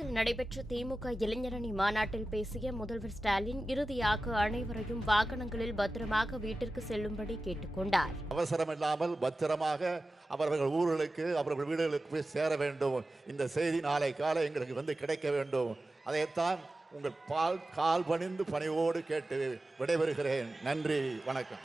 சேலத்தில் நடைபெற்ற திமுக இளைஞரணி மாநாட்டில் பேசிய முதல்வர் ஸ்டாலின் இறுதியாக அனைவரையும் வாகனங்களில் பத்திரமாக வீட்டிற்கு செல்லும்படி கேட்டுக்கொண்டார் அவசரமில்லாமல் பத்திரமாக அவர்கள் ஊர்களுக்கு அவர்கள் வீடுகளுக்கு போய் சேர வேண்டும். இந்த செய்தி நாளை காலை எங்களுக்கு வந்து கிடைக்க வேண்டும். அதைத்தான் உங்கள் பால் கால் பணிந்து பணிவோடு கேட்டு விடைபெறுகிறேன். நன்றி வணக்கம்.